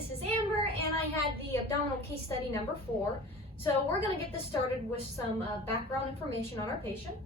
this is Amber, and I had the abdominal case study number 4. So we're going to get this started with some background information on our patient.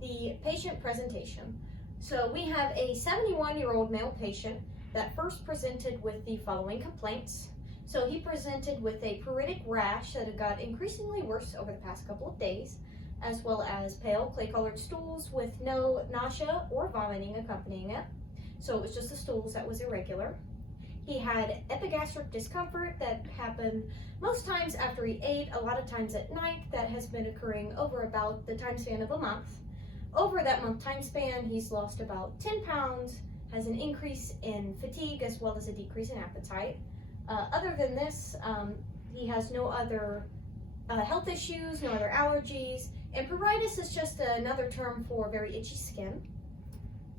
The patient presentation. So we have a 71-year-old male patient that first presented with the following complaints. So he presented with a pruritic rash that had got increasingly worse over the past couple of days, as well as pale clay-colored stools with no nausea or vomiting accompanying it. So it was just the stools that was irregular. He had epigastric discomfort that happened most times after he ate, a lot of times at night. That has been occurring over about the time span of a month. Over that month time span, he's lost about 10 pounds, has an increase in fatigue as well as a decrease in appetite. Other than this, he has no other health issues, no other allergies, and pruritus is just another term for very itchy skin.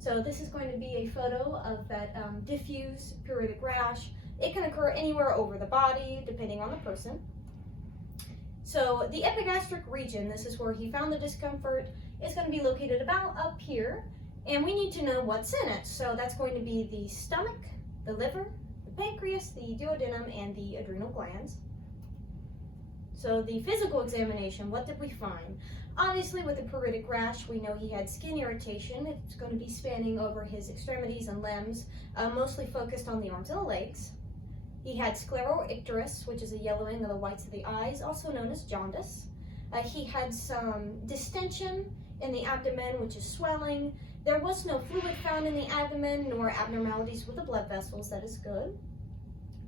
So this is going to be a photo of that diffuse pruritic rash. It can occur anywhere over the body, depending on the person. So the epigastric region, this is where he found the discomfort, is going to be located about up here, and we need to know what's in it. So that's going to be the stomach, the liver, the pancreas, the duodenum, and the adrenal glands. So the physical examination, what did we find? Obviously, with the pruritic rash, we know he had skin irritation. It's going to be spanning over his extremities and limbs, mostly focused on the arms and the legs. He had scleroicterus, which is a yellowing of the whites of the eyes, also known as jaundice. He had some distension in the abdomen, which is swelling. There was no fluid found in the abdomen, nor abnormalities with the blood vessels. That is good.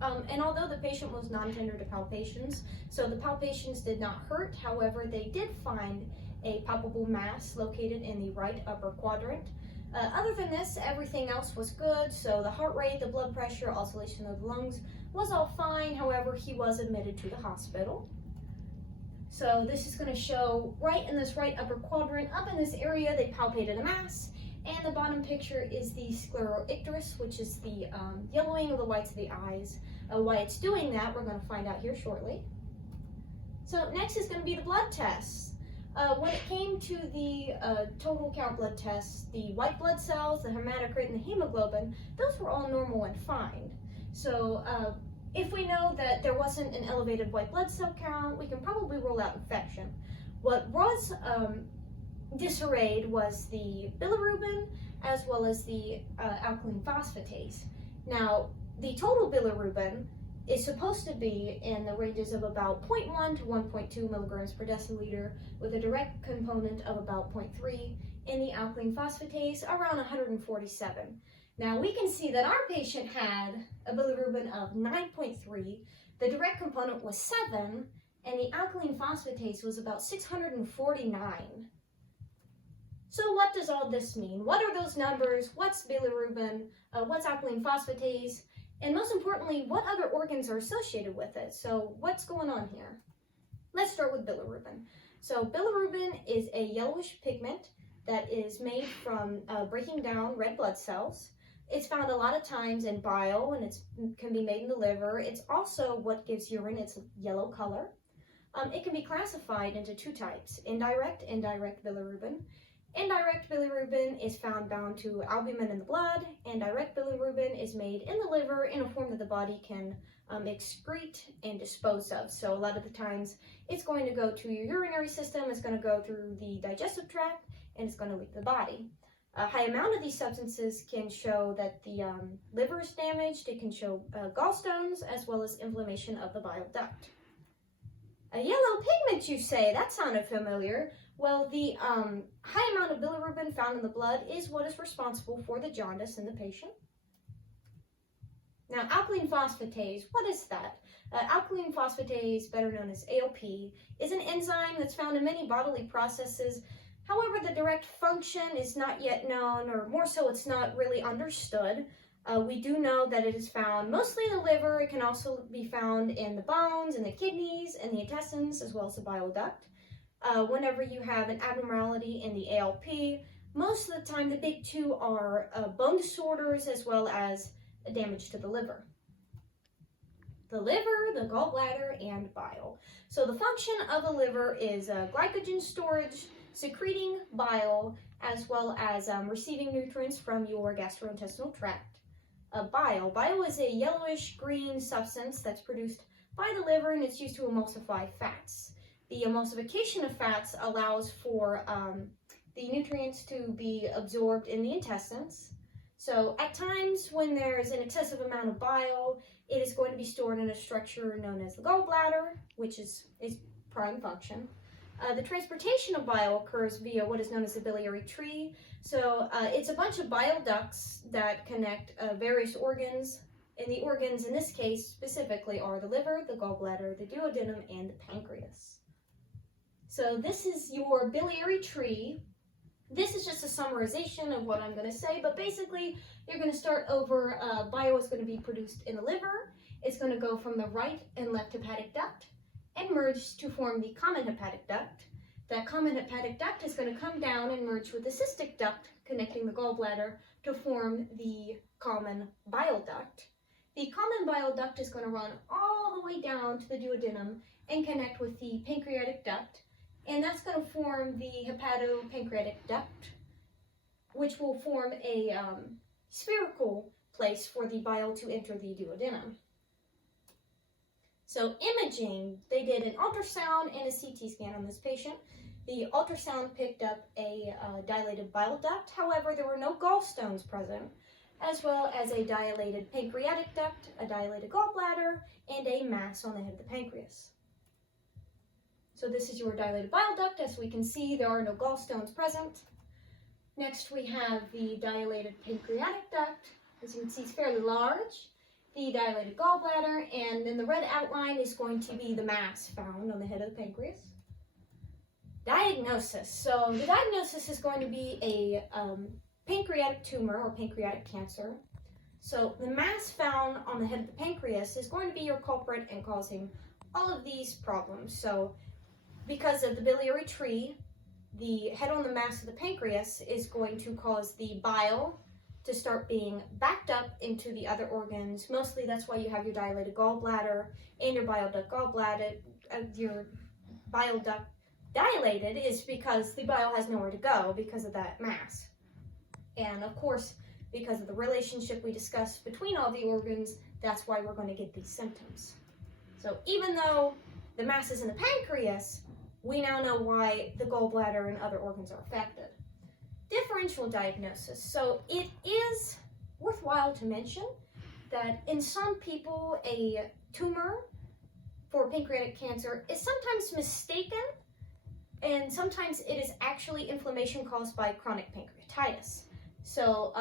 And although the patient was non-tender to palpations, so the palpations did not hurt, however, they did find a palpable mass located in the right upper quadrant. Other than this, everything else was good, so the heart rate, the blood pressure, oscillation of the lungs was all fine. However, he was admitted to the hospital. So this is going to show right in this right upper quadrant, up in this area, they palpated a mass. And the bottom picture is the scleroicterus, which is the yellowing of the whites of the eyes. Why it's doing that, we're going to find out here shortly. So next is going to be the blood tests. When it came to the total count blood tests, the white blood cells, the hematocrit, and the hemoglobin, those were all normal and fine. So if we know that there wasn't an elevated white blood cell count, we can probably rule out infection. What was disarrayed was the bilirubin as well as the alkaline phosphatase. Now, the total bilirubin is supposed to be in the ranges of about 0.1 to 1.2 milligrams per deciliter, with a direct component of about 0.3, and the alkaline phosphatase around 147. Now, we can see that our patient had a bilirubin of 9.3, the direct component was 7, and the alkaline phosphatase was about 649. So what does all this mean? What are those numbers? What's bilirubin? What's alkaline phosphatase? And most importantly, what other organs are associated with it? So what's going on here? Let's start with bilirubin. So bilirubin is a yellowish pigment that is made from breaking down red blood cells. It's found a lot of times in bile, and it can be made in the liver. It's also what gives urine its yellow color. It can be classified into 2 types, indirect bilirubin. Indirect bilirubin is found bound to albumin in the blood, and direct bilirubin is made in the liver in a form that the body can excrete and dispose of. So a lot of the times it's going to go to your urinary system, it's going to go through the digestive tract, and it's going to leave the body. A high amount of these substances can show that the liver is damaged. It can show gallstones as well as inflammation of the bile duct. A yellow pigment, you say? That sounded familiar. Well, the high amount of bilirubin found in the blood is what is responsible for the jaundice in the patient. Now, alkaline phosphatase, what is that? Alkaline phosphatase, better known as ALP, is an enzyme that's found in many bodily processes. However, the direct function is not yet known, or more so, it's not really understood. We do know that it is found mostly in the liver. It can also be found in the bones, in the kidneys, and the intestines, as well as the bile duct. Whenever you have an abnormality in the ALP, most of the time the big 2 are bone disorders as well as damage to the liver. The liver, the gallbladder, and bile. So the function of the liver is glycogen storage, secreting bile, as well as receiving nutrients from your gastrointestinal tract. bile. Bile is a yellowish green substance that's produced by the liver, and it's used to emulsify fats. The emulsification of fats allows for the nutrients to be absorbed in the intestines. So at times when there's an excessive amount of bile, it is going to be stored in a structure known as the gallbladder, which is its prime function. The transportation of bile occurs via what is known as the biliary tree. So it's a bunch of bile ducts that connect various organs. And the organs in this case specifically are the liver, the gallbladder, the duodenum, and the pancreas. So this is your biliary tree. This is just a summarization of what I'm going to say, but basically you're going to start over. Bile is going to be produced in the liver. It's going to go from the right and left hepatic duct and merge to form the common hepatic duct. That common hepatic duct is going to come down and merge with the cystic duct connecting the gallbladder to form the common bile duct. The common bile duct is going to run all the way down to the duodenum and connect with the pancreatic duct, and that's going to form the hepatopancreatic duct, which will form a spherical place for the bile to enter the duodenum. So imaging, they did an ultrasound and a CT scan on this patient. The ultrasound picked up a dilated bile duct. However, there were no gallstones present, as well as a dilated pancreatic duct, a dilated gallbladder, and a mass on the head of the pancreas. So this is your dilated bile duct. As we can see, there are no gallstones present. Next, we have the dilated pancreatic duct. As you can see, it's fairly large. The dilated gallbladder, and then the red outline is going to be the mass found on the head of the pancreas. Diagnosis. So the diagnosis is going to be a pancreatic tumor or pancreatic cancer. So the mass found on the head of the pancreas is going to be your culprit in causing all of these problems. So because of the biliary tree, the head on the mass of the pancreas is going to cause the bile to start being backed up into the other organs. Mostly that's why you have your dilated gallbladder and your bile duct gallbladder. Your bile duct dilated is because the bile has nowhere to go because of that mass. And of course, because of the relationship we discussed between all the organs, that's why we're going to get these symptoms. So even though the mass is in the pancreas, we now know why the gallbladder and other organs are affected. Differential diagnosis. So it is worthwhile to mention that in some people, a tumor for pancreatic cancer is sometimes mistaken, and sometimes it is actually inflammation caused by chronic pancreatitis. So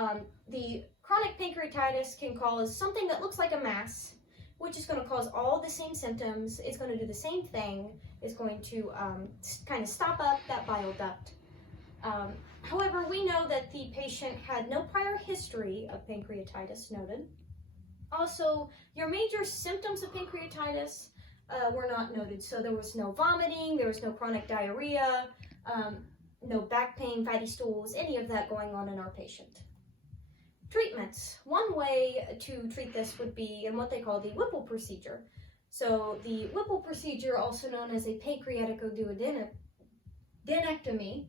the chronic pancreatitis can cause something that looks like a mass, which is going to cause all the same symptoms. It's going to do the same thing. It's going to kind of stop up that bile duct. However, we know that the patient had no prior history of pancreatitis noted. Also, your major symptoms of pancreatitis were not noted. So there was no vomiting, there was no chronic diarrhea, no back pain, fatty stools, any of that going on in our patient. Treatments. One way to treat this would be in what they call the Whipple procedure. So the Whipple procedure, also known as a pancreaticoduodenectomy,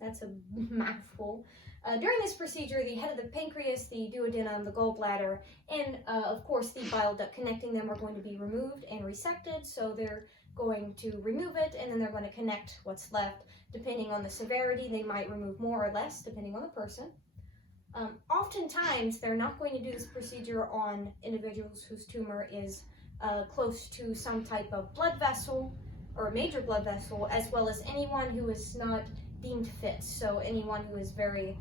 that's a mouthful. During this procedure, the head of the pancreas, the duodenum, the gallbladder, and of course the bile duct connecting them are going to be removed and resected. So they're going to remove it, and then they're going to connect what's left. Depending on the severity, they might remove more or less, depending on the person. Oftentimes, they're not going to do this procedure on individuals whose tumor is close to some type of blood vessel or a major blood vessel, as well as anyone who is not deemed fit. So anyone who is very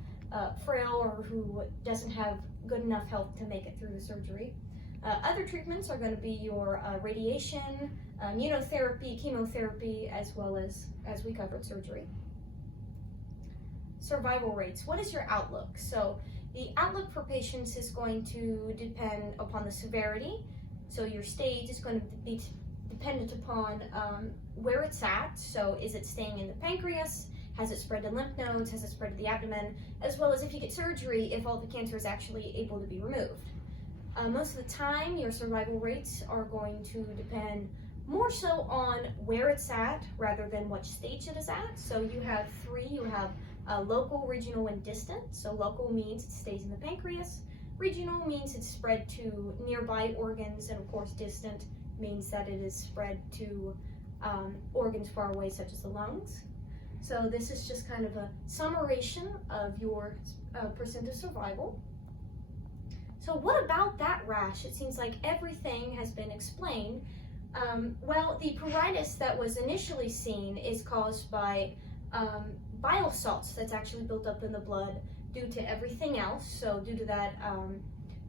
frail or who doesn't have good enough health to make it through the surgery. Other treatments are going to be your radiation, immunotherapy, chemotherapy, as well as we covered, surgery. Survival rates. What is your outlook? So the outlook for patients is going to depend upon the severity. So your stage is going to be dependent upon where it's at. So is it staying in the pancreas? Has it spread to lymph nodes? Has it spread to the abdomen? As well as if you get surgery, if all the cancer is actually able to be removed. Most of the time, your survival rates are going to depend more so on where it's at rather than which stage it is at. So you have three. You have local, regional, and distant. So local means it stays in the pancreas. Regional means it's spread to nearby organs, and of course distant means that it is spread to organs far away, such as the lungs. So this is just kind of a summarization of your percent of survival. So what about that rash? It seems like everything has been explained. Well, the pruritus that was initially seen is caused by bile salts that's actually built up in the blood due to everything else. So due to that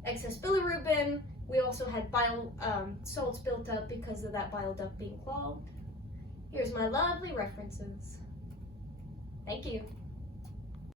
excess bilirubin, we also had bile salts built up because of that bile duct being clogged. Here's my lovely references. Thank you.